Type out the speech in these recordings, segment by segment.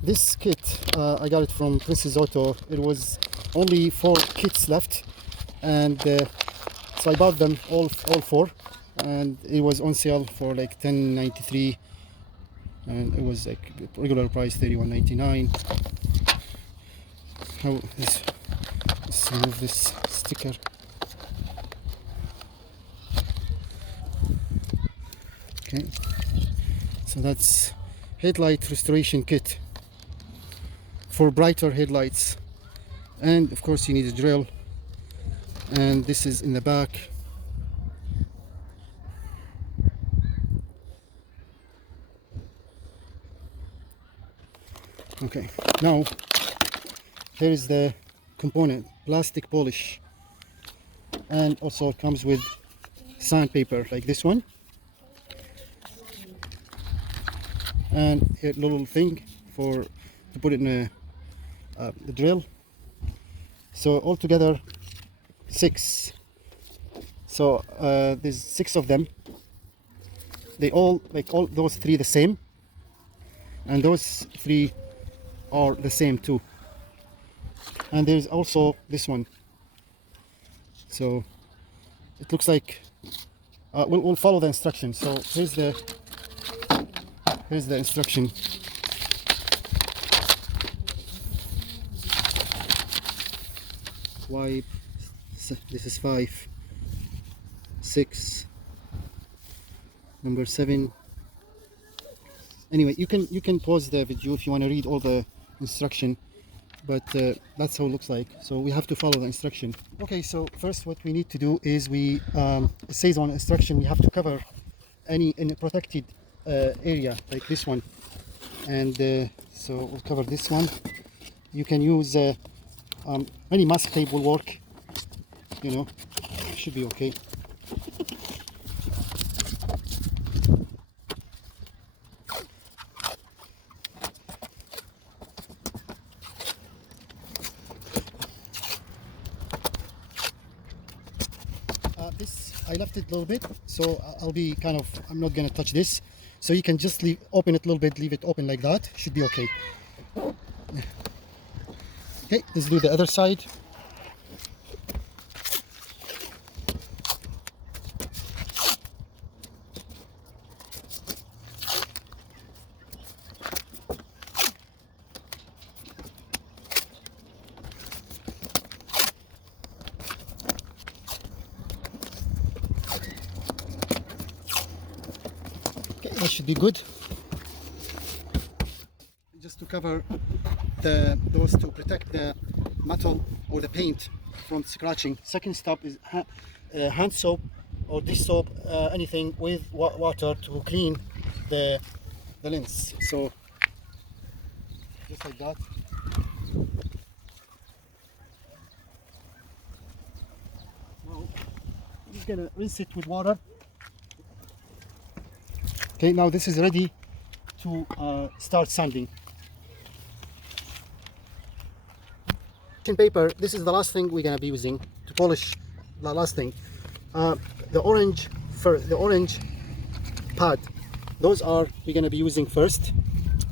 This kit, I got it from Princess Auto. It was only 4 kits left, and so I bought them all 4, and it was on sale for like $10.93, and it was like regular price $31.99. How is, let's remove this sticker. Okay, so that's headlight restoration kit for brighter headlights, and of course you need a drill, and this is in the back. Okay, now here is the component, plastic polish, and also it comes with sandpaper like this one, and a little thing to put it in the drill. So altogether 6. So there's 6 of them. They all those 3 the same, and those 3 are the same too. And there's also this one. So it looks like we'll follow the instructions. So here's the instruction. Wipe. This is 5, 6, number 7. Anyway, you can pause the video if you want to read all the instruction, but that's how it looks like. So we have to follow the instruction. Okay, so first what we need to do is it says on instruction we have to cover in a protected area like this one, and so we'll cover this one. You can use any mask tape will work, you know, should be okay. This I left it a little bit, so I'm not gonna touch this, so you can just open it a little bit, leave it open like that, should be okay. Okay, let's do the other side. That should be good. Just to cover those to protect the metal or the paint from scratching. Second step is hand soap or dish soap, anything with water to clean the lens. So just like that. Now I'm just gonna rinse it with water. Okay, now this is ready to start sanding. Paper, this is the last thing we're gonna be using to polish. The last thing, the orange pad, those are we're gonna be using first.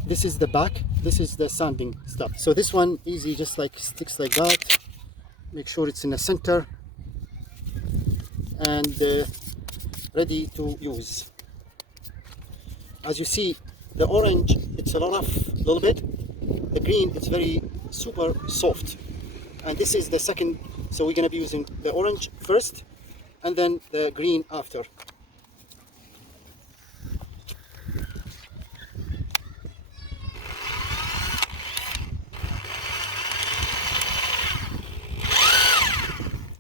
This is the back, this is the sanding stuff. So this one easy, just like sticks like that. Make sure it's in the center and ready to use. As you see, the orange, it's a little bit. The green, it's very super soft. And this is the second, so we're going to be using the orange first, and then the green after.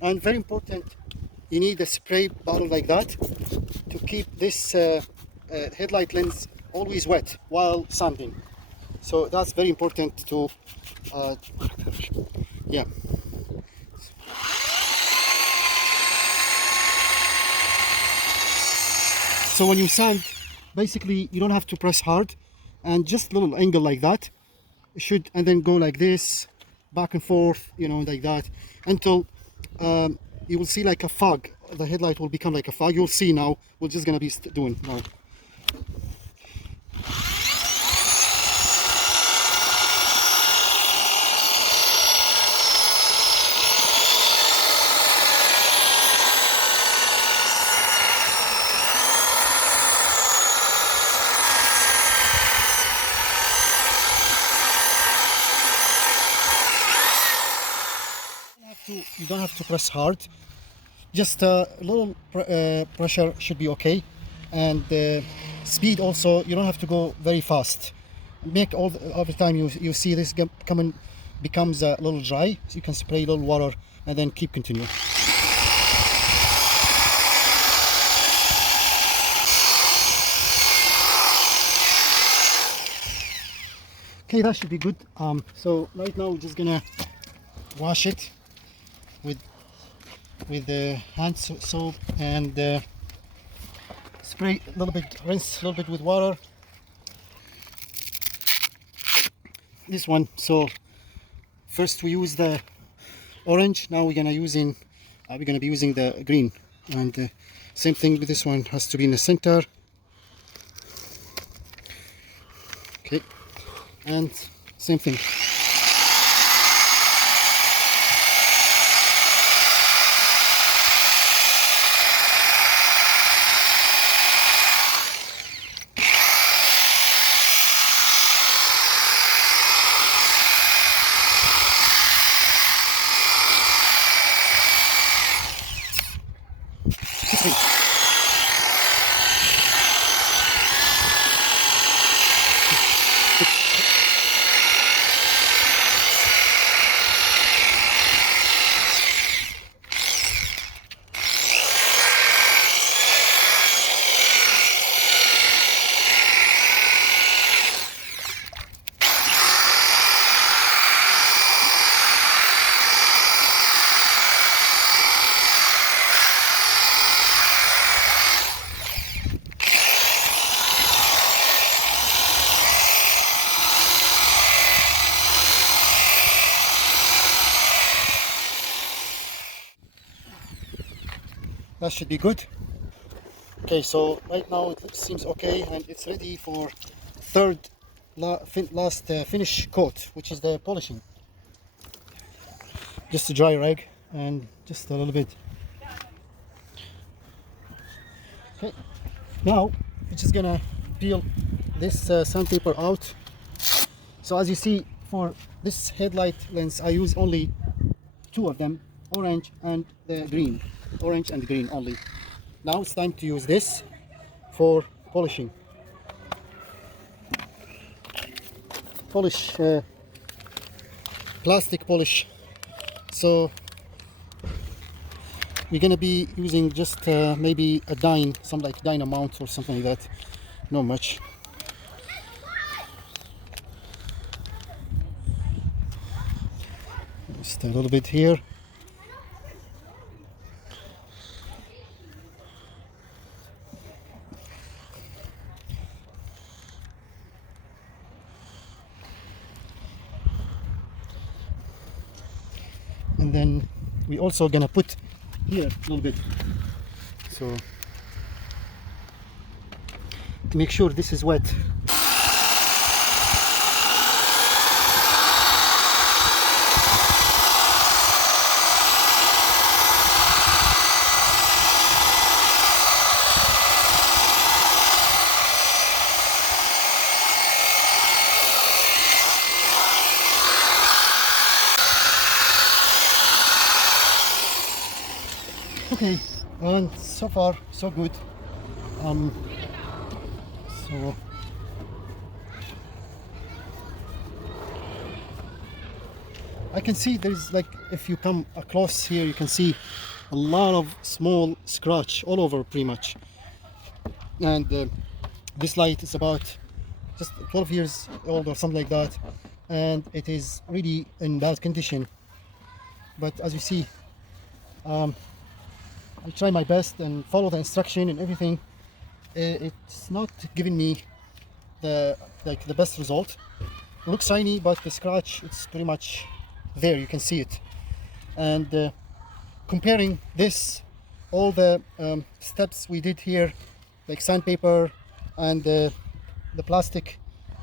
And very important, you need a spray bottle like that to keep this headlight lens always wet while sanding. So that's very important to yeah. So when you sand, basically you don't have to press hard, and just a little angle like that should, and then go like this back and forth, you know, like that, until you will see like a fog. The headlight will become like a fog. You'll see now. We're just gonna be doing now. you don't have to press hard. Just a little pressure should be okay. And speed also, you don't have to go very fast. Make all the time you see this coming becomes a little dry, so you can spray a little water and then keep continuing. Okay, that should be good. So right now we're just gonna wash it with the hand soap and spray a little bit, rinse a little bit with water. This one. So first we use the orange. Now we're gonna be using the green, and same thing with this one. Has to be in the center. Okay, and same thing. That should be good. Okay, so right now it seems okay, and it's ready for last finish coat, which is the polishing. Just a dry rag and just a little bit. Okay, now we're just gonna peel this sandpaper out. So as you see, for this headlight lens I use only two of them, orange and the green. Orange and green only. Now it's time to use this for polishing. Plastic polish. So we're gonna be using just maybe a some like dine amount or something like that. Not much. Just a little bit here. And then we also gonna put here a little bit, so to make sure this is wet. Okay, and so far so good. So I can see there's like, if you come across here, you can see a lot of small scratch all over pretty much. And this light is about just 12 years old or something like that, and it is really in bad condition. But as you see, I try my best and follow the instruction and everything. It's not giving me the best result. It looks shiny, but the scratch, it's pretty much there. You can see it. And comparing this, all the steps we did here, like sandpaper and the plastic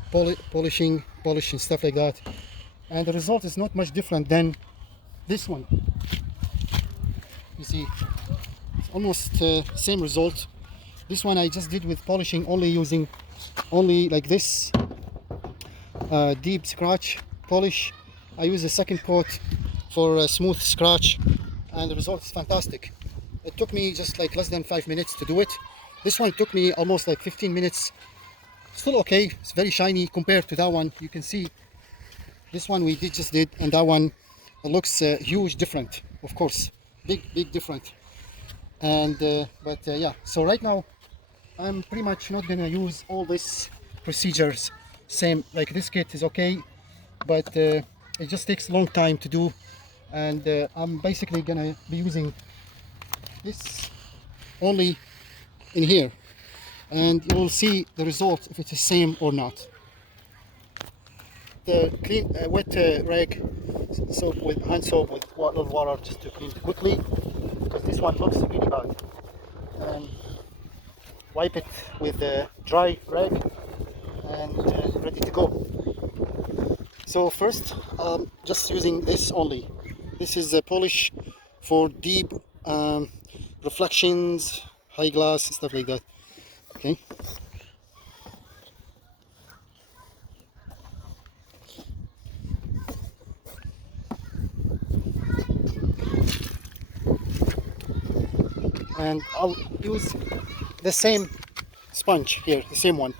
polish and stuff like that, and the result is not much different than this one. You see, it's almost same result. This one I just did with polishing, using like this deep scratch polish. I use a second coat for a smooth scratch, and the result is fantastic. It took me just like less than 5 minutes to do it. This one took me almost like 15 minutes. Still okay, it's very shiny compared to that one. You can see this one we just did, and that one, it looks huge different, of course, big different. And yeah, so right now I'm pretty much not gonna use all these procedures. Same, like this kit is okay, but it just takes a long time to do, and I'm basically gonna be using this only in here, and you will see the result if it's the same or not. The clean wet rag soap with hand soap with little water just to clean it quickly, because this one looks really bad. And wipe it with a dry rag and ready to go. So first, just using this only. This is a polish for deep reflections, high glass, stuff like that. Okay. And I'll use the same sponge here, the same one.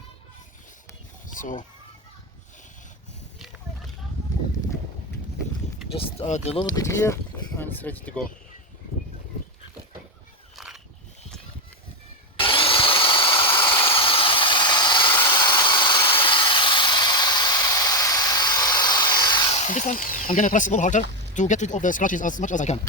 So just add a little bit here and it's ready to go. And this one I'm gonna press a little harder to get rid of the scratches as much as I can.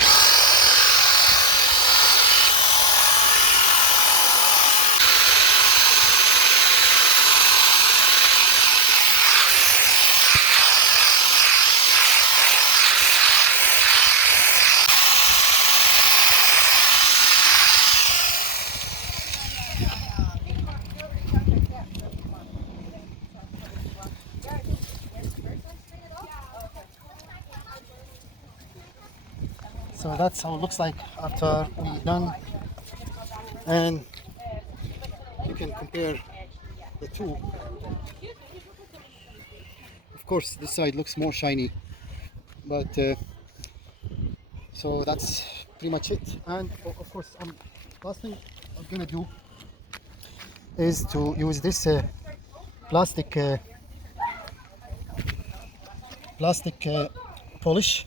So that's how it looks like after we're done, and you can compare the two. Of course this side looks more shiny, but so that's pretty much it. And of course last thing I'm gonna do is to use this plastic polish.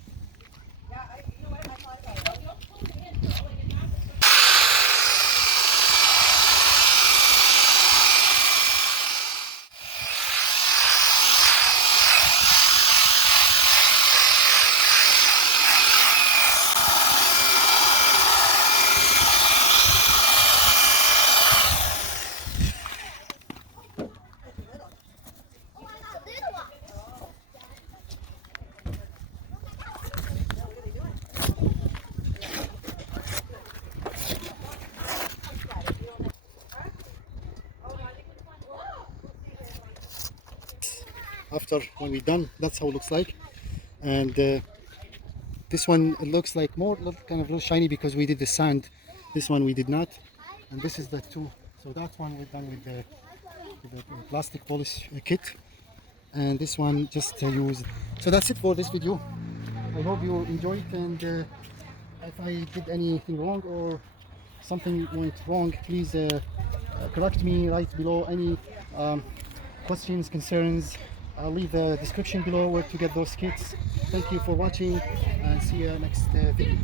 After when we're done, that's how it looks like. And this one, it looks like more kind of a little shiny because we did the sand. This one we did not. And this is the two. So that one we're done with the plastic polish kit, and this one just used. So that's it for this video. I hope you enjoyed, and if I did anything wrong or something went wrong, please correct me right below. Any questions, concerns, I'll leave the description below where to get those kits. Thank you for watching, and see you next video.